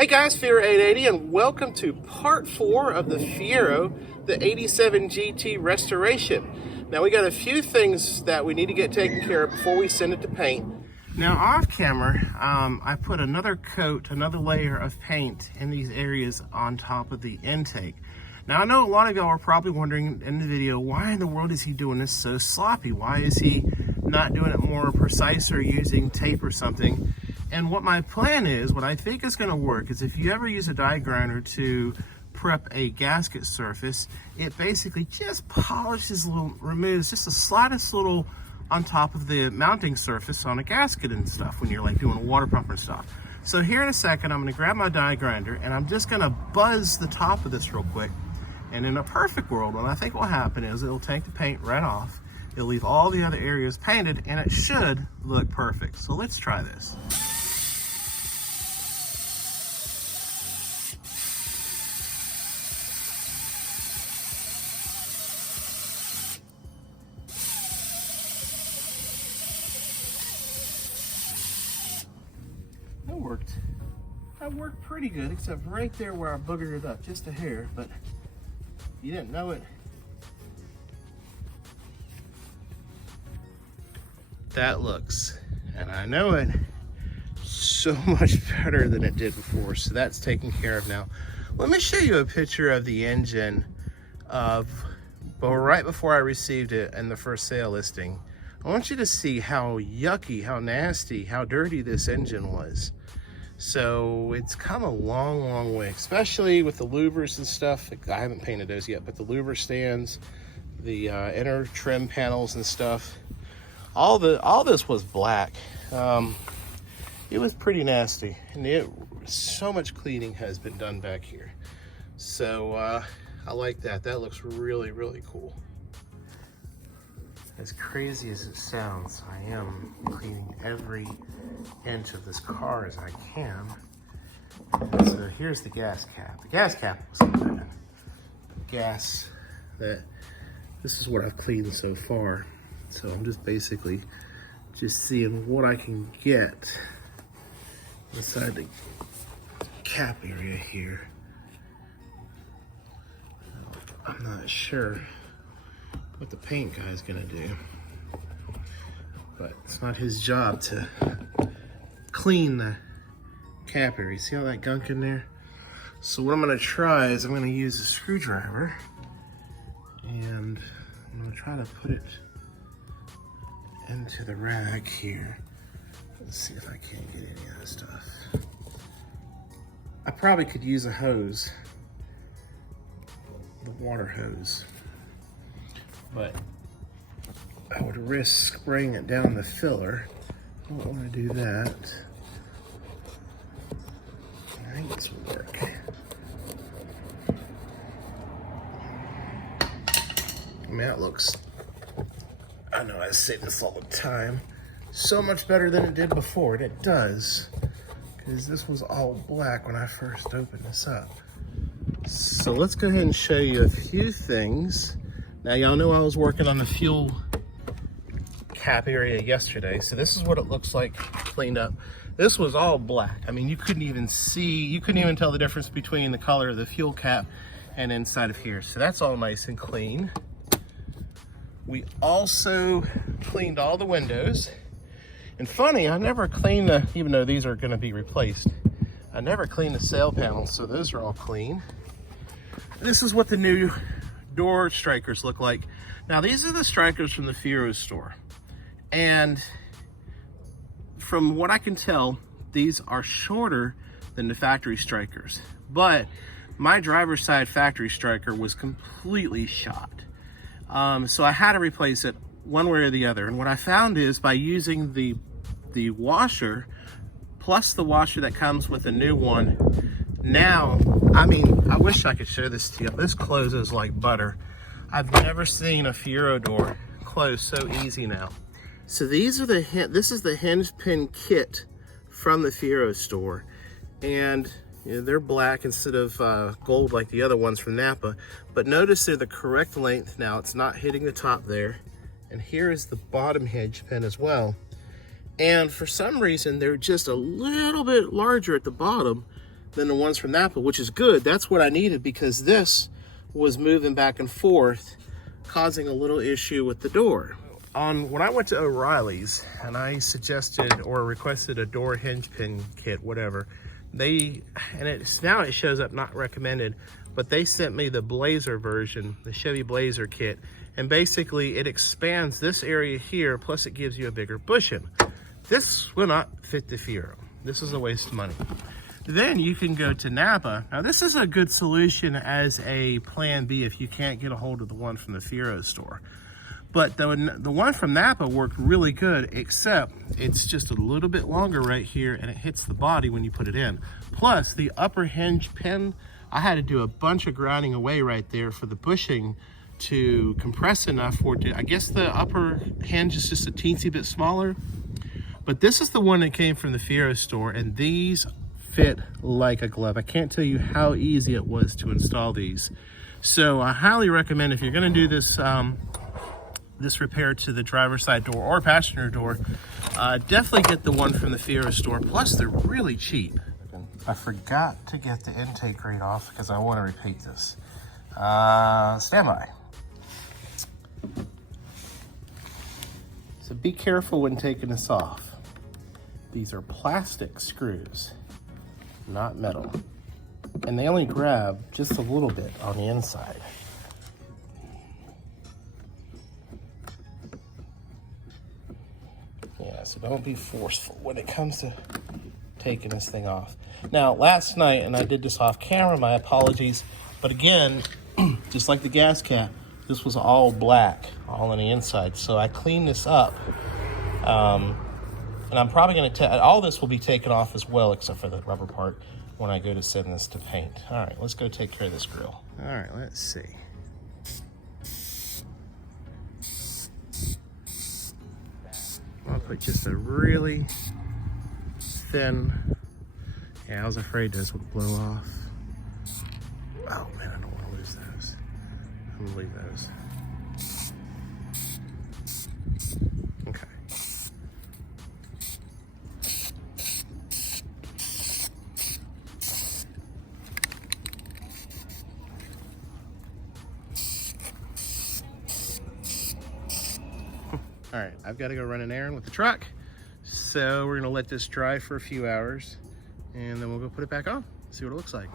Hey guys, Fiero 880 and welcome to part 4 of the Fiero, the 87 GT restoration. Now we got a few things that we need to get taken care of before we send it to paint. Now off camera, I put another coat, another layer of paint in these areas on top of the intake. Now I know a lot of y'all are probably wondering in the video, why in the world is he doing this so sloppy? Why is he not doing it more precise or using tape or something? And what my plan is, what I think is going to work, is if you ever use a die grinder to prep a gasket surface, it basically just polishes, removes just the slightest little on top of the mounting surface on a gasket and stuff when you're like doing a water pump and stuff. So here in a second, I'm going to grab my die grinder and I'm just going to buzz the top of this real quick. And in a perfect world, what I think will happen is it'll take the paint right off. It'll leave all the other areas painted and it should look perfect. So let's try this. That worked pretty good, except right there where I boogered it up, just a hair, but you didn't know it. That looks, and I know it, so much better than it did before, so that's taken care of now. Let me show you a picture of the engine right before I received it in the first sale listing. I want you to see how yucky, how nasty, how dirty this engine was. So it's come a long, long way, especially with the louvers and stuff. I haven't painted those yet, but the louver stands, the inner trim panels and stuff, all this was black. It was pretty nasty, and so much cleaning has been done back here. So I like that. That looks really, really cool. As crazy as it sounds, I am cleaning every inch of this car as I can. And so here's the gas cap. The gas cap was good. Gas, this is what I've cleaned so far. So I'm just basically seeing what I can get inside the cap area here. I'm not sure what the paint guy's gonna do, but it's not his job to clean the cap area. See all that gunk in there? So what I'm gonna try is I'm gonna use a screwdriver and I'm gonna try to put it into the rag here. Let's see if I can't get any of this stuff. I probably could use a hose, the water hose, but I would risk spraying it down the filler. I don't want to do that. I think this will work. I mean, that looks, I know I say this all the time, so much better than it did before, and it does, because this was all black when I first opened this up. So let's go ahead and show you a few things. Now y'all know I was working on the fuel cap area yesterday, so this is what it looks like cleaned up. This was all black. I mean, you couldn't even tell the difference between the color of the fuel cap and inside of here. So that's all nice and clean. We also cleaned all the windows. And funny, I never cleaned even though these are gonna be replaced, I never cleaned the sail panels, so those are all clean. This is what the new door strikers look like. Now these are the strikers from the Fiero store, and from what I can tell, these are shorter than the factory strikers, but my driver's side factory striker was completely shot, so I had to replace it one way or the other. And what I found is by using the washer plus the washer that comes with the new one, now, I mean, I wish I could show this to you. This closes like butter. I've never seen a Fiero door close so easy now. So these are this is the hinge pin kit from the Fiero store. And you know, they're black instead of gold like the other ones from Napa. But notice they're the correct length now. It's not hitting the top there. And here is the bottom hinge pin as well. And for some reason, they're just a little bit larger at the bottom than the ones from Napa, which is good. That's what I needed, because this was moving back and forth, causing a little issue with the door. When I went to O'Reilly's and I suggested or requested a door hinge pin kit, whatever, now it shows up not recommended, but they sent me the Blazer version, the Chevy Blazer kit, and basically it expands this area here, plus it gives you a bigger bushing. This will not fit the Fiero. This is a waste of money. Then you can go to Napa. Now this is a good solution as a plan B if you can't get a hold of the one from the Fiero store. But the one from Napa worked really good, except it's just a little bit longer right here and it hits the body when you put it in. Plus the upper hinge pin, I had to do a bunch of grinding away right there for the bushing to compress enough for it to, I guess the upper hinge is just a teensy bit smaller. But this is the one that came from the Fiero store, and these fit like a glove. I can't tell you how easy it was to install these. So I highly recommend, if you're gonna do this, this repair to the driver's side door or passenger door, definitely get the one from the Fiero store. Plus they're really cheap. I forgot to get the intake grate off because I want to repeat this. Stand by. So be careful when taking this off. These are plastic screws, not metal. And they only grab just a little bit on the inside. Yeah, so don't be forceful when it comes to taking this thing off. Now, last night, and I did this off camera, my apologies, but again, just like the gas cap, this was all black, all on the inside. So I cleaned this up, and I'm probably gonna, all this will be taken off as well, except for the rubber part, when I go to send this to paint. All right, let's go take care of this grill. All right, let's see. I'll put just a really thin, yeah, I was afraid this would blow off. Oh man, I don't want to lose those. I'm gonna leave those. Okay. All right, I've got to go run an errand with the truck. So we're gonna let this dry for a few hours and then we'll go put it back on, see what it looks like.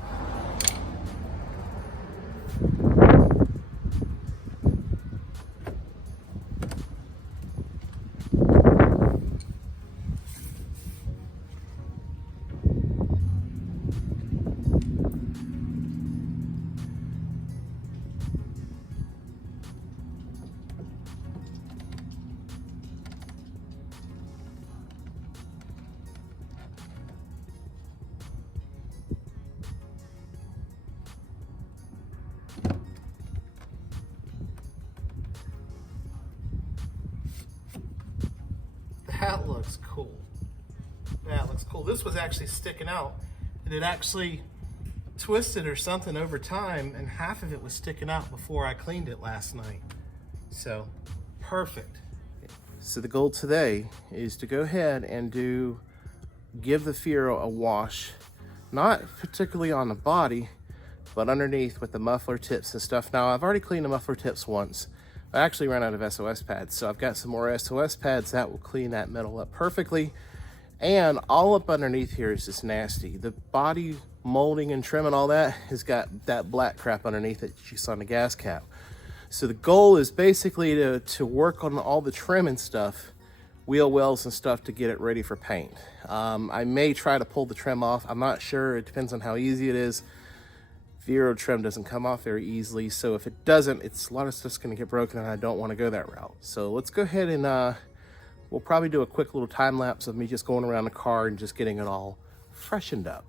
That looks cool. That looks cool. This was actually sticking out, and it actually twisted or something over time, and half of it was sticking out before I cleaned it last night. So, perfect. So the goal today is to go ahead and give the Fiero a wash, not particularly on the body, but underneath with the muffler tips and stuff. Now, I've already cleaned the muffler tips once. I actually ran out of SOS pads, so I've got some more SOS pads that will clean that metal up perfectly. And all up underneath here is just nasty. The body molding and trim and all that has got that black crap underneath it you saw on the gas cap. So the goal is basically to work on all the trim and stuff, wheel wells and stuff, to get it ready for paint. I may try to pull the trim off. I'm not sure. It depends on how easy it is. Fiero trim doesn't come off very easily, so if it doesn't, it's a lot of stuff's gonna get broken, and I don't want to go that route. So let's go ahead and we'll probably do a quick little time lapse of me just going around the car and just getting it all freshened up.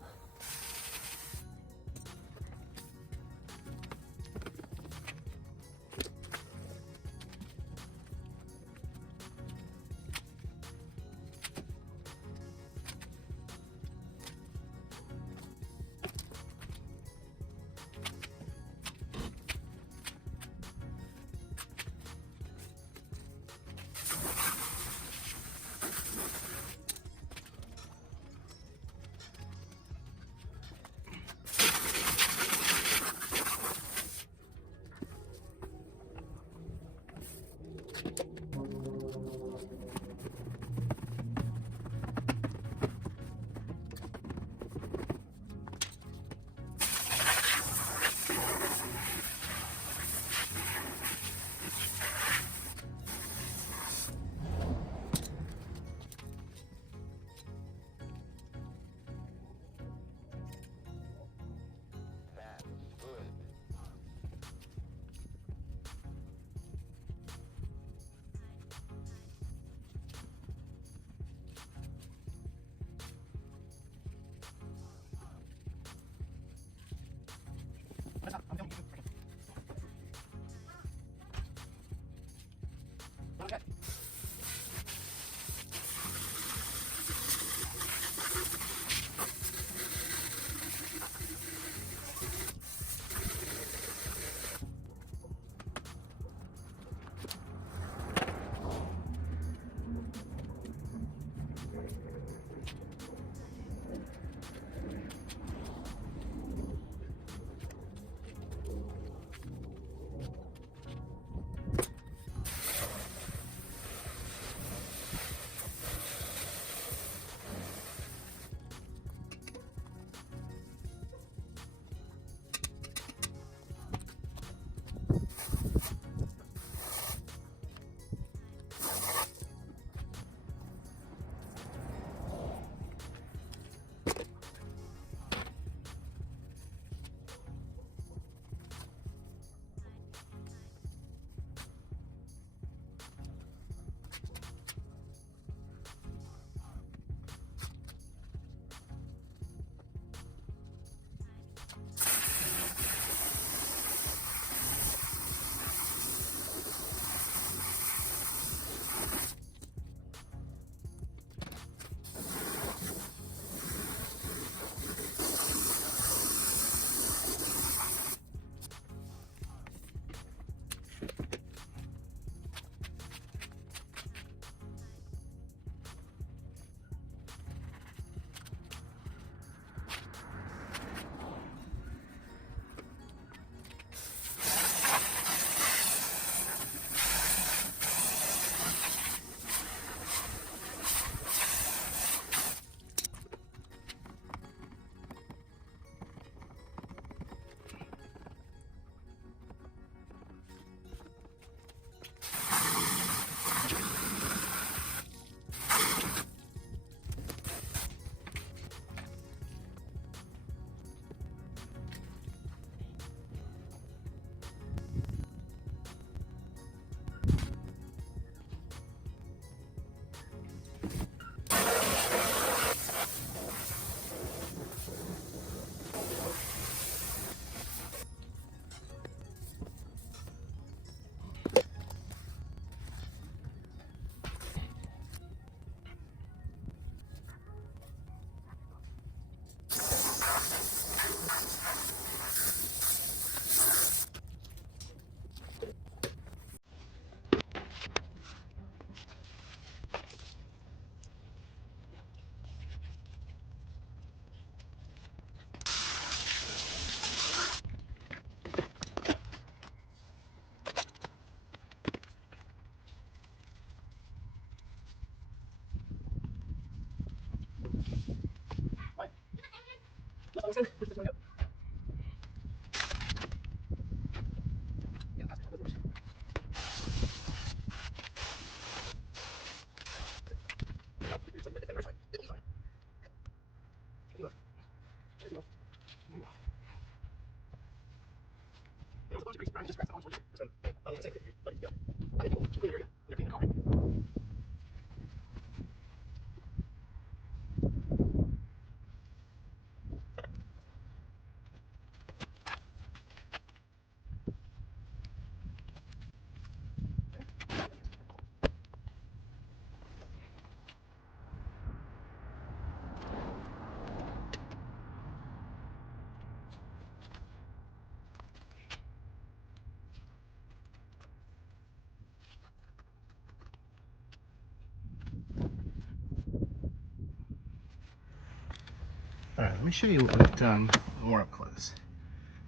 All right, let me show you what we've done more up close.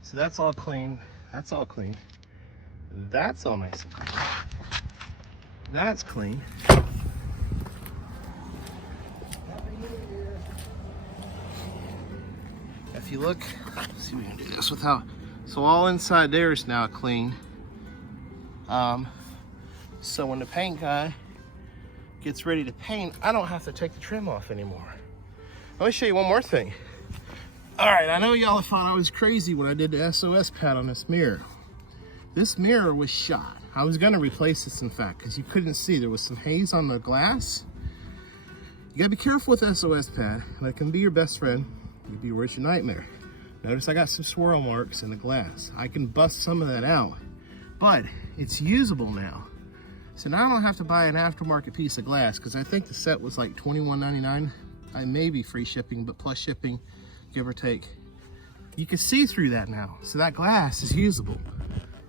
So that's all clean. That's all clean. That's all nice and clean. That's clean. If you look, let's see if we can do this without, so all inside there is now clean. So when the paint guy gets ready to paint, I don't have to take the trim off anymore. Let me show you one more thing. All right, I know y'all thought I was crazy when I did the SOS pad on this mirror. This mirror was shot. I was gonna replace this, in fact, because you couldn't see. There was some haze on the glass. You gotta be careful with SOS pad. That can be your best friend. It can be your worst nightmare. Notice I got some swirl marks in the glass. I can bust some of that out, but it's usable now. So now I don't have to buy an aftermarket piece of glass, because I think the set was like $21.99. I may be free shipping, but plus shipping, give or take. You can see through that now. So that glass is usable.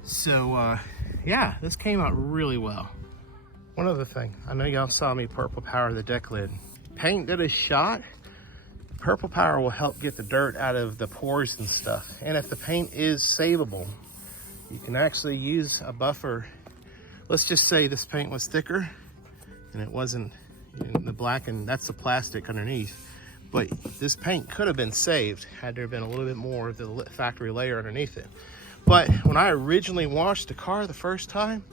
So yeah, this came out really well. One other thing, I know y'all saw me purple power the deck lid. Paint that is shot, purple power will help get the dirt out of the pores and stuff. And if the paint is savable, you can actually use a buffer. Let's just say this paint was thicker and it wasn't in the black, and that's the plastic underneath. But this paint could have been saved had there been a little bit more of the factory layer underneath it. But when I originally washed the car the first time,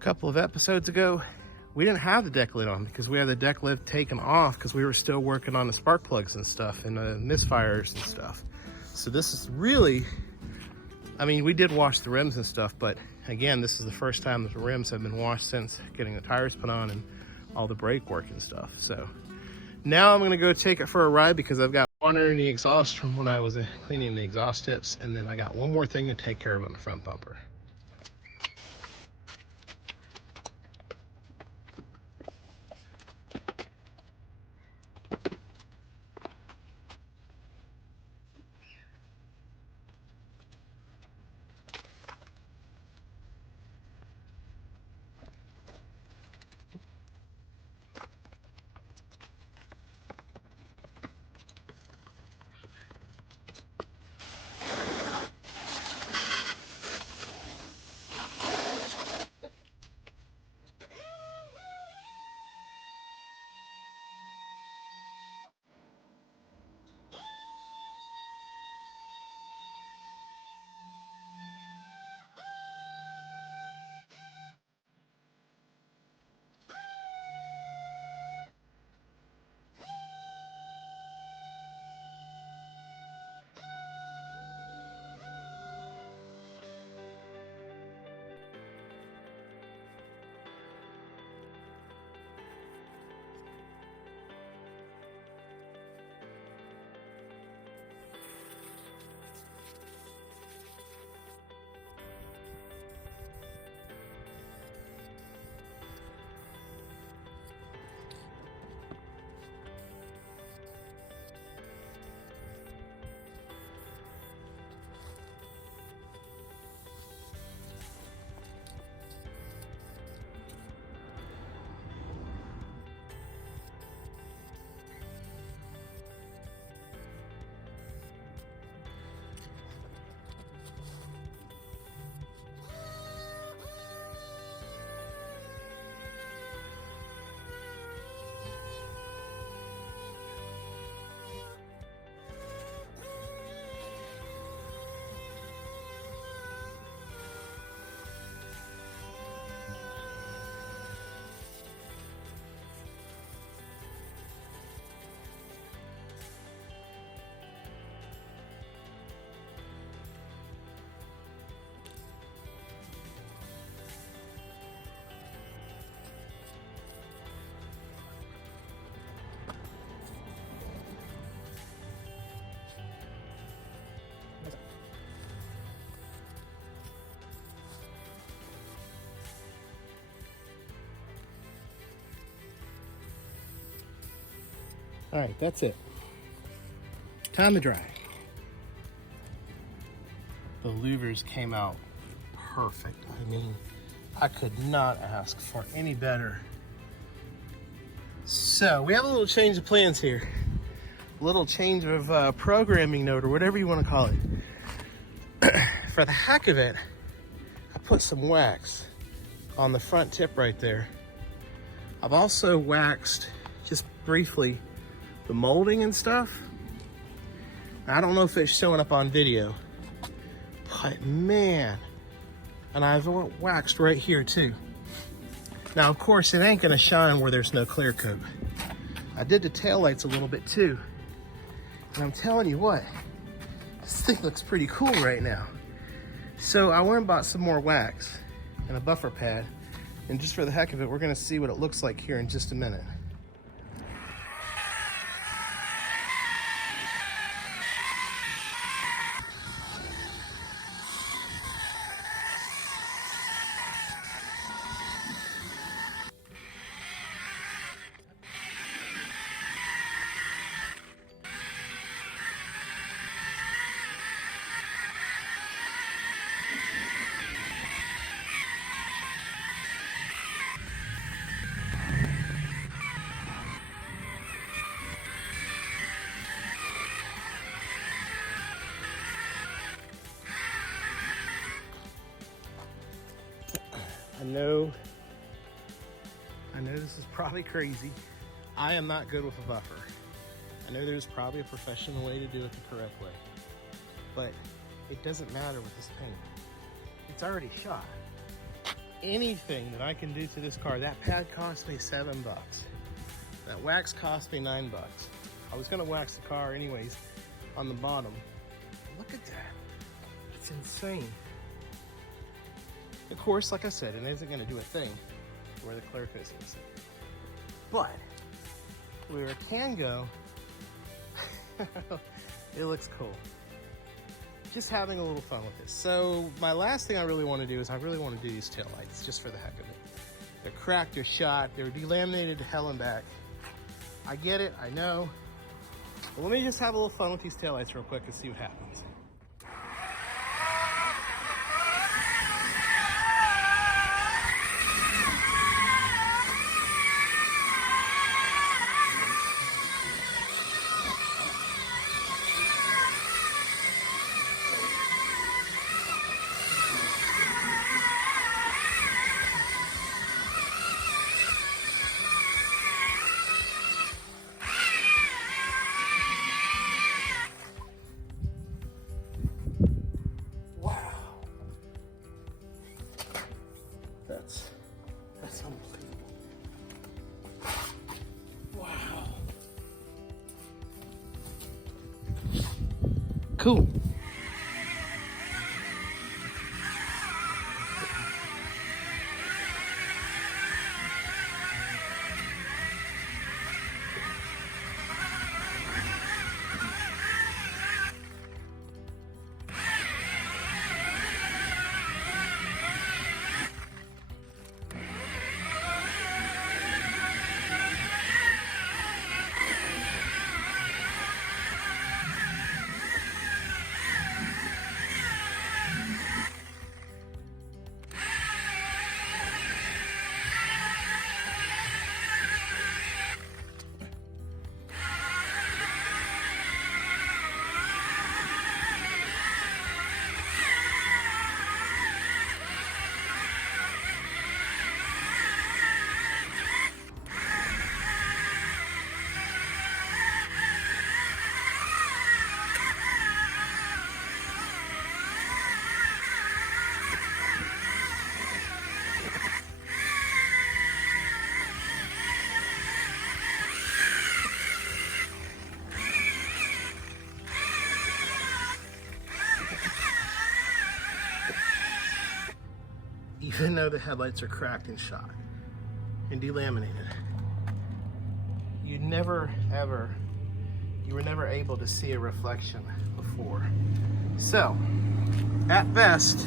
a couple of episodes ago, we didn't have the deck lid on because we had the deck lid taken off because we were still working on the spark plugs and stuff and the misfires and stuff. So this is really, I mean, we did wash the rims and stuff, but again, this is the first time that the rims have been washed since getting the tires put on and all the brake work and stuff. So now I'm gonna go take it for a ride because I've got water in the exhaust from when I was cleaning the exhaust tips, and then I got one more thing to take care of on the front bumper. All right, that's it. Time to dry. The louvers came out perfect. I mean, I could not ask for any better. So we have a little change of plans here. A little change of programming note, or whatever you want to call it. For the heck of it, I put some wax on the front tip right there. I've also waxed, just briefly, the molding and stuff. I don't know if it's showing up on video, but man, and I've waxed right here too. Now, of course, it ain't gonna shine where there's no clear coat. I did the taillights a little bit too. And I'm telling you what, this thing looks pretty cool right now. So I went and bought some more wax and a buffer pad. And just for the heck of it, we're gonna see what it looks like here in just a minute. I know this is probably crazy. I am not good with a buffer. I know there's probably a professional way to do it the correct way, but it doesn't matter with this paint. It's already shot. Anything that I can do to this car, that pad cost me $7. That wax cost me $9. I was gonna wax the car anyways on the bottom. Look at that, it's insane. Of course, like I said, it isn't gonna do a thing where the clear coat is. But where it can go, it looks cool. Just having a little fun with this. So my last thing I really want to do is I really want to do these taillights just for the heck of it. They're cracked, they're shot, they're delaminated to hell and back. I get it, I know. But let me just have a little fun with these taillights real quick and see what happens. That's unbelievable. Wow. Cool. Even though the headlights are cracked and shot and delaminated, you were never able to see a reflection before. So, at best,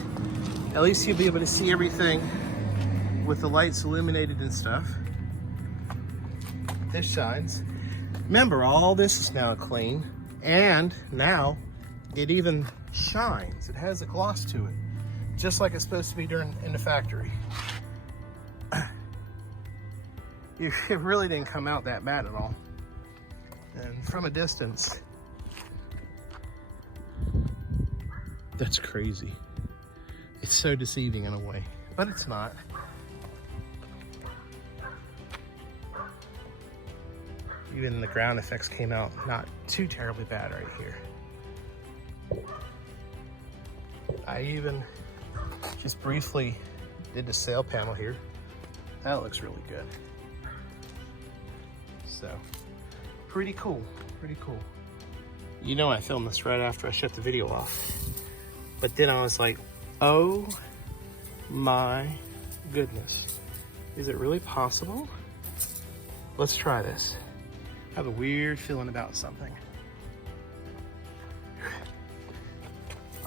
at least you'll be able to see everything with the lights illuminated and stuff. This shines. Remember, all this is now clean, and now it even shines. It has a gloss to it, just like it's supposed to be in the factory. It really didn't come out that bad at all. And from a distance, that's crazy. It's so deceiving in a way, but it's not. Even the ground effects came out not too terribly bad right here. I even just briefly did the sail panel here. That looks really good. So, pretty cool, pretty cool. You know, I filmed this right after I shut the video off. But then I was like, oh my goodness. Is it really possible? Let's try this. I have a weird feeling about something.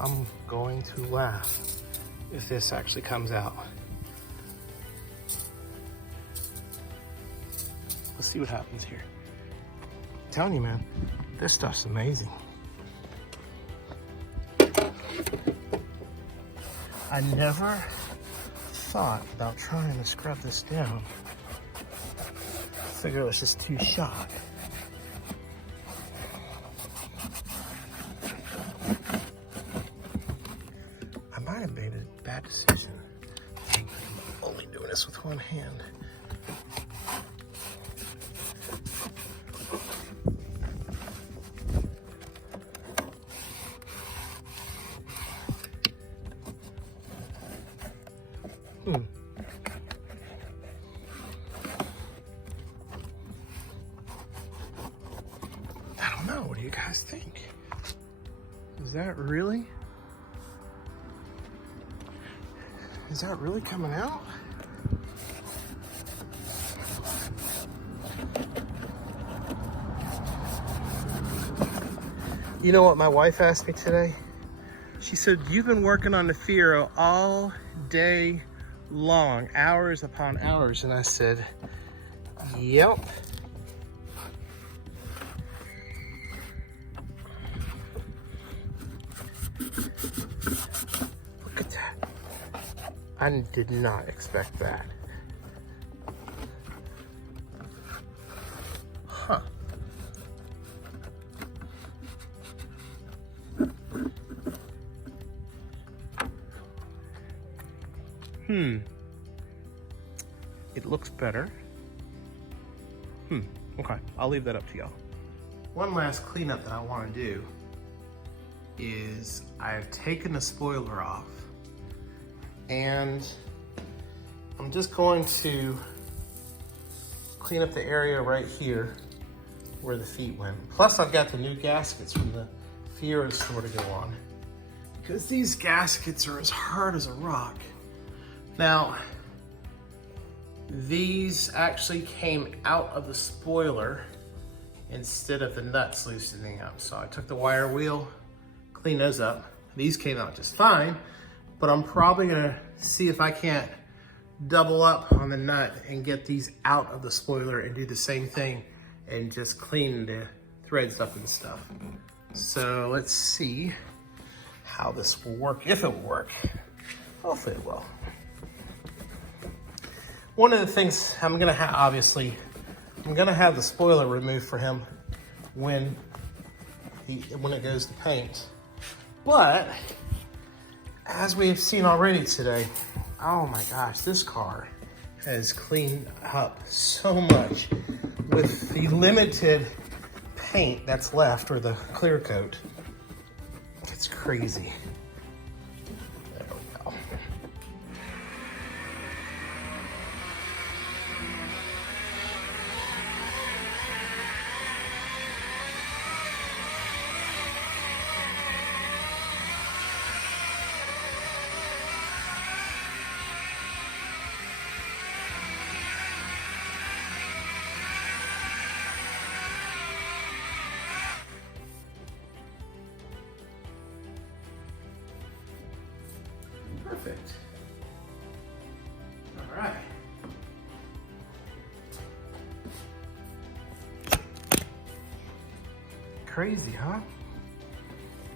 I'm going to laugh if this actually comes out. Let's see what happens here. I'm telling you, man, this stuff's amazing. I never thought about trying to scrub this down. I figured it was just too shot. I might have made a bad decision. I'm only doing this with one hand. I don't know. What do you guys think? Is that really coming out? You know what my wife asked me today? She said, you've been working on the Fiero all day long, hours upon hours. And I said, yep. Look at that. I did not expect that. Huh. It looks better. Okay, I'll leave that up to y'all. One last cleanup that I want to do is I've taken the spoiler off and I'm just going to clean up the area right here where the feet went. Plus I've got the new gaskets from the Fiero store to go on, because these gaskets are as hard as a rock. Now, these actually came out of the spoiler instead of the nuts loosening up. So I took the wire wheel, cleaned those up. These came out just fine, but I'm probably gonna see if I can't double up on the nut and get these out of the spoiler and do the same thing and just clean the threads up and stuff. So let's see how this will work, if it will work. Hopefully it will. One of the things I'm gonna have, obviously, I'm gonna have the spoiler removed for him when it goes to paint. But as we have seen already today, oh my gosh, this car has cleaned up so much with the limited paint that's left, or the clear coat. It's crazy. There we go. Perfect. All right. Crazy, huh?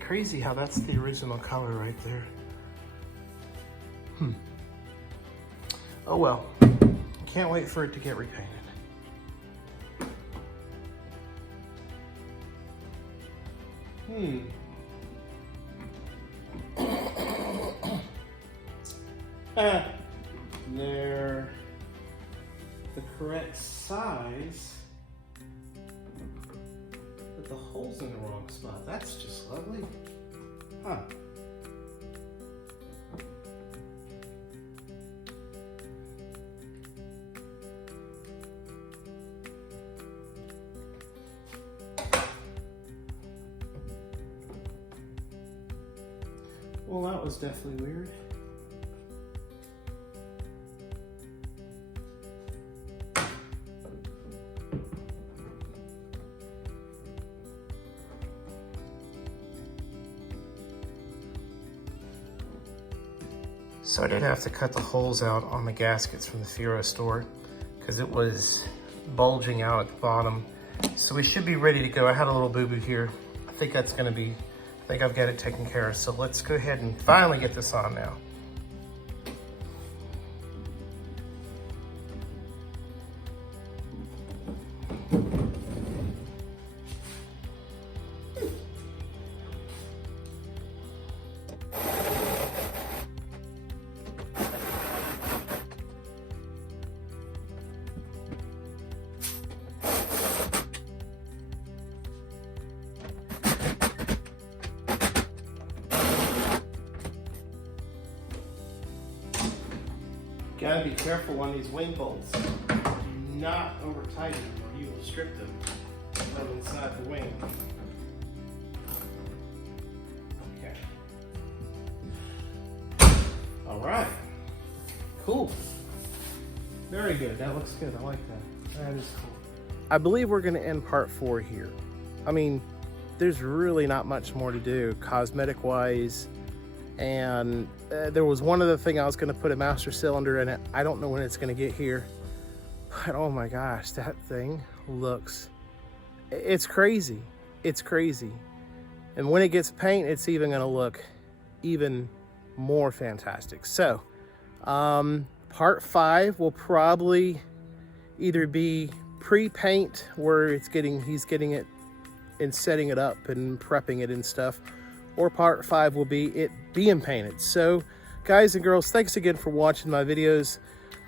Crazy how that's the original color right there. Oh well, can't wait for it to get repainted. They're the correct size, but the hole's in the wrong spot. That's just lovely. Huh. Well, that was definitely weird. So I did have to cut the holes out on the gaskets from the Fiero store because it was bulging out at the bottom. So we should be ready to go. I had a little boo-boo here. I think that's gonna be, I think I've got it taken care of. So let's go ahead and finally get this on now. Gotta be careful on these wing bolts. Do not over tighten them or you will strip them from inside the wing. Okay. All right. Cool. Very good. That looks good. I like that. That is cool. I believe we're gonna end part 4 here. I mean, there's really not much more to do cosmetic wise. And there was one other thing I was going to put a master cylinder in it. I don't know when it's going to get here, but oh my gosh, that thing looks, it's crazy. It's crazy. And when it gets paint, it's even going to look even more fantastic. So part 5 will probably either be pre-paint where he's getting it and setting it up and prepping it and stuff, or part 5 will be it being painted. So guys and girls, thanks again for watching my videos.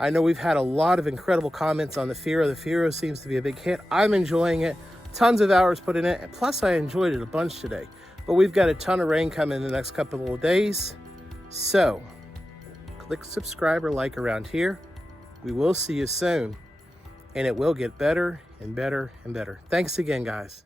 I know we've had a lot of incredible comments on the Fiero. The Fiero seems to be a big hit. I'm enjoying it. Tons of hours put in it. Plus I enjoyed it a bunch today. But we've got a ton of rain coming in the next couple of days. So click subscribe or like around here. We will see you soon. And it will get better and better and better. Thanks again, guys.